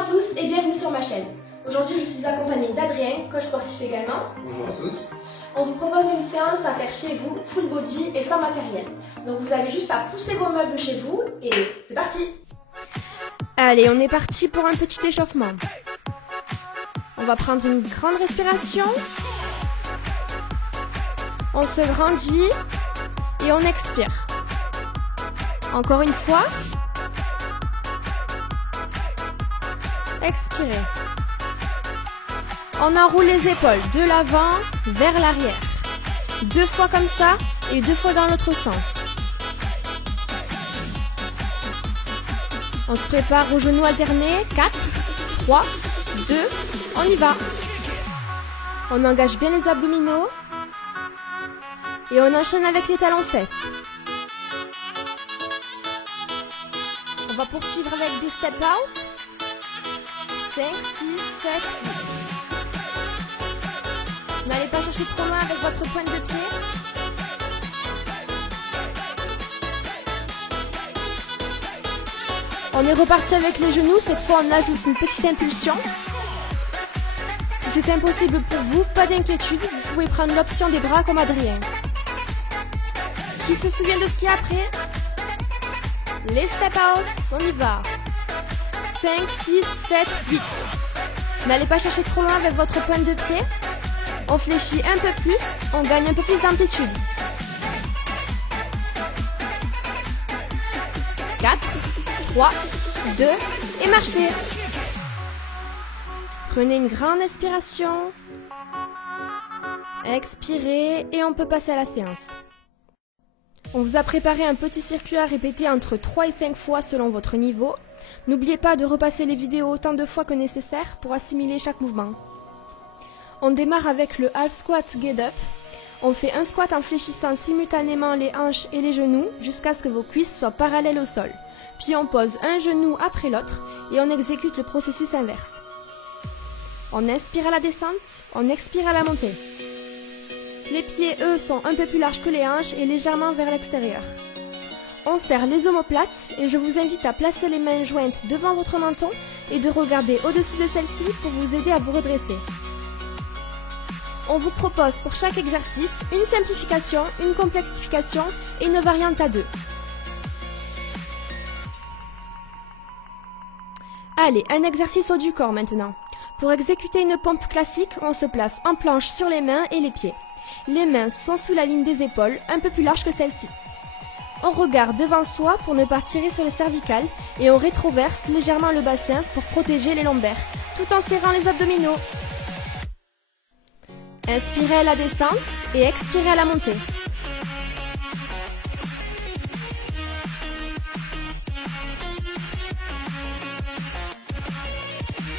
à tous et bienvenue sur ma chaîne. Aujourd'hui, je suis accompagnée d'Adrien, coach sportif également. Bonjour à tous. On vous propose une séance à faire chez vous, full body et sans matériel. Donc vous avez juste à pousser vos meubles chez vous et c'est parti. Allez, on est parti pour un petit échauffement. On va prendre une grande respiration. On se grandit et on expire. Encore une fois. Expirez. On enroule les épaules de l'avant vers l'arrière. 2 fois comme ça et 2 fois dans l'autre sens. On se prépare aux genoux alternés. 4, 3, 2, on y va. On engage bien les abdominaux. Et on enchaîne avec les talons fesses. On va poursuivre avec des step out. 5, 6, 7, 8. N'allez pas chercher trop loin avec votre pointe de pied. On est reparti avec les genoux. Cette fois, on ajoute une petite impulsion. Si c'est impossible pour vous, pas d'inquiétude. Vous pouvez prendre l'option des bras comme Adrien. Qui se souvient de ce qu'il y a après? Les step out, on y va. 5, 6, 7, 8. N'allez pas chercher trop loin avec votre pointe de pied. On fléchit un peu plus, on gagne un peu plus d'amplitude. 4, 3, 2 et marchez. Prenez une grande inspiration. Expirez et on peut passer à la séance. On vous a préparé un petit circuit à répéter entre 3 et 5 fois selon votre niveau. N'oubliez pas de repasser les vidéos autant de fois que nécessaire pour assimiler chaque mouvement. On démarre avec le half squat get up. On fait un squat en fléchissant simultanément les hanches et les genoux jusqu'à ce que vos cuisses soient parallèles au sol. Puis on pose un genou après l'autre et on exécute le processus inverse. On inspire à la descente, on expire à la montée. Les pieds, eux, sont un peu plus larges que les hanches et légèrement vers l'extérieur. On serre les omoplates et je vous invite à placer les mains jointes devant votre menton et de regarder au-dessus de celles-ci pour vous aider à vous redresser. On vous propose pour chaque exercice une simplification, une complexification et une variante à 2. Allez, un exercice haut du corps maintenant. Pour exécuter une pompe classique, on se place en planche sur les mains et les pieds. Les mains sont sous la ligne des épaules, un peu plus large que celle-ci. On regarde devant soi pour ne pas tirer sur les cervicales et on rétroverse légèrement le bassin pour protéger les lombaires, tout en serrant les abdominaux. Inspirez à la descente et expirez à la montée.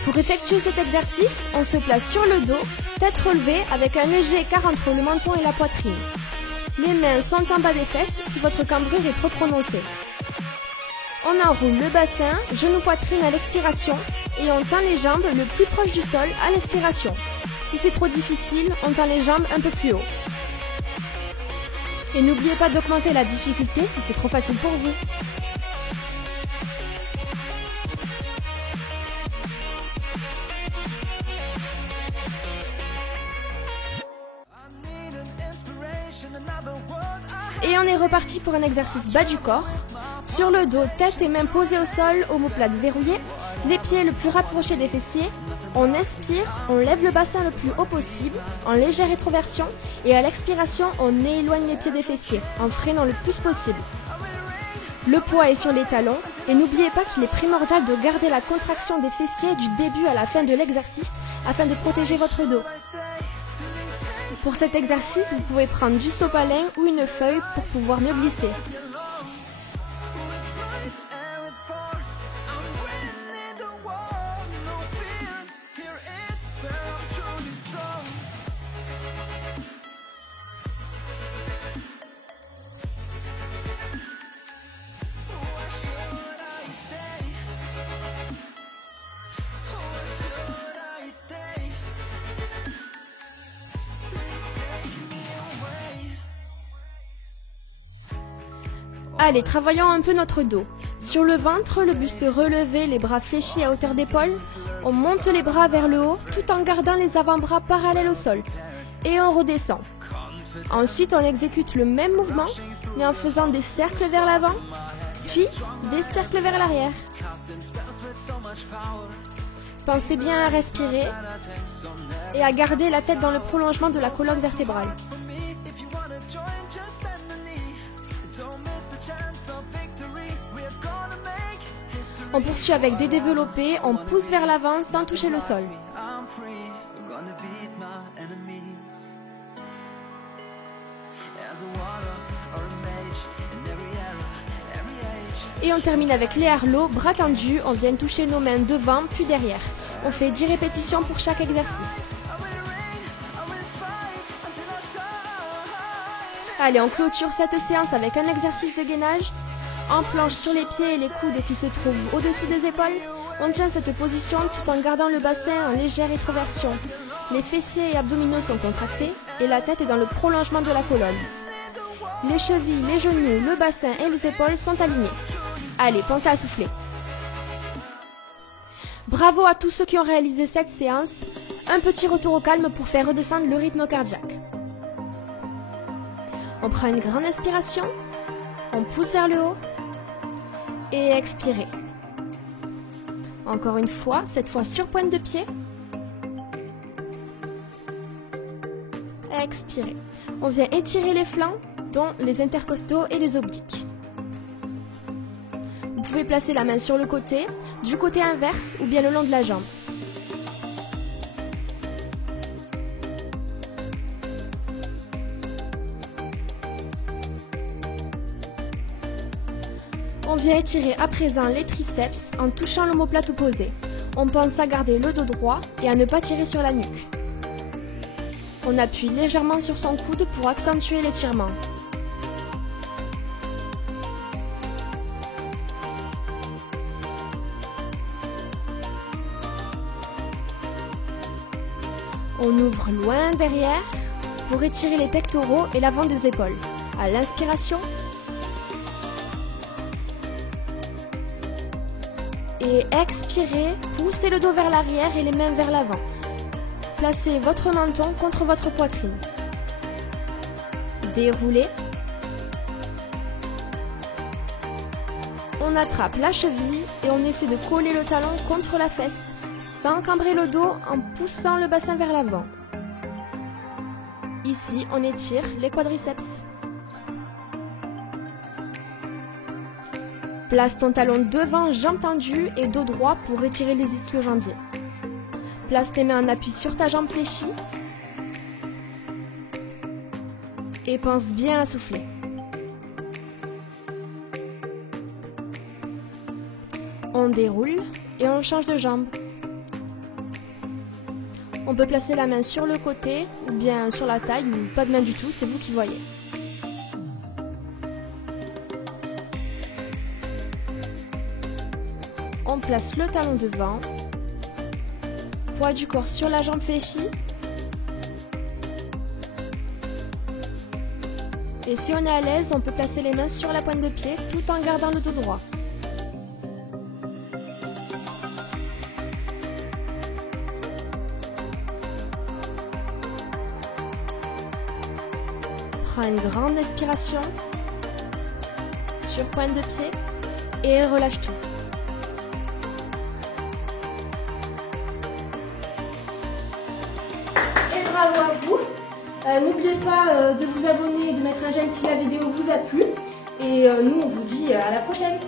Pour effectuer cet exercice, on se place sur le dos, tête relevée avec un léger écart entre le menton et la poitrine. Les mains sont en bas des fesses si votre cambrure est trop prononcée. On enroule le bassin, genou-poitrine à l'expiration et on tend les jambes le plus proche du sol à l'inspiration. Si c'est trop difficile, on tend les jambes un peu plus haut. Et n'oubliez pas d'augmenter la difficulté si c'est trop facile pour vous. Et on est reparti pour un exercice bas du corps. Sur le dos, tête et mains posées au sol, omoplate verrouillée, les pieds le plus rapprochés des fessiers. On inspire, on lève le bassin le plus haut possible, en légère rétroversion, et à l'expiration, on éloigne les pieds des fessiers, en freinant le plus possible. Le poids est sur les talons, et n'oubliez pas qu'il est primordial de garder la contraction des fessiers du début à la fin de l'exercice, afin de protéger votre dos. Pour cet exercice, vous pouvez prendre du sopalin ou une feuille pour pouvoir mieux glisser. Allez, travaillons un peu notre dos. Sur le ventre, le buste relevé, les bras fléchis à hauteur d'épaule, on monte les bras vers le haut tout en gardant les avant-bras parallèles au sol. Et on redescend. Ensuite, on exécute le même mouvement, mais en faisant des cercles vers l'avant, puis des cercles vers l'arrière. Pensez bien à respirer et à garder la tête dans le prolongement de la colonne vertébrale. On poursuit avec des développés, on pousse vers l'avant sans toucher le sol. Et on termine avec les harlots, bras tendus, on vient toucher nos mains devant puis derrière. On fait 10 répétitions pour chaque exercice. Allez, on clôture cette séance avec un exercice de gainage. En planche sur les pieds et les coudes qui se trouvent au-dessous des épaules. On tient cette position tout en gardant le bassin en légère rétroversion. Les fessiers et abdominaux sont contractés et la tête est dans le prolongement de la colonne. Les chevilles, les genoux, le bassin et les épaules sont alignés. Allez, pensez à souffler. Bravo à tous ceux qui ont réalisé cette séance. Un petit retour au calme pour faire redescendre le rythme cardiaque. On prend une grande inspiration, on pousse vers le haut et expirez. Encore une fois, cette fois sur pointe de pied. Expirez. On vient étirer les flancs, dont les intercostaux et les obliques. Vous pouvez placer la main sur le côté, du côté inverse ou bien le long de la jambe. On vient étirer à présent les triceps en touchant l'omoplate opposée. On pense à garder le dos droit et à ne pas tirer sur la nuque. On appuie légèrement sur son coude pour accentuer l'étirement. On ouvre loin derrière pour étirer les pectoraux et l'avant des épaules. À l'inspiration. Et expirez, poussez le dos vers l'arrière et les mains vers l'avant. Placez votre menton contre votre poitrine. Déroulez. On attrape la cheville et on essaie de coller le talon contre la fesse sans cambrer le dos en poussant le bassin vers l'avant. Ici, on étire les quadriceps. Place ton talon devant, jambes tendues et dos droit pour étirer les ischio-jambiers. Place tes mains en appui sur ta jambe fléchie. Et pense bien à souffler. On déroule et on change de jambe. On peut placer la main sur le côté ou bien sur la taille ou pas de main du tout, c'est vous qui voyez. On place le talon devant, poids du corps sur la jambe fléchie. Et si on est à l'aise, on peut placer les mains sur la pointe de pied tout en gardant le dos droit. Prends une grande inspiration sur pointe de pied et relâche tout. Bravo à vous. N'oubliez pas de vous abonner et de mettre un j'aime si la vidéo vous a plu. Et nous, on vous dit à la prochaine.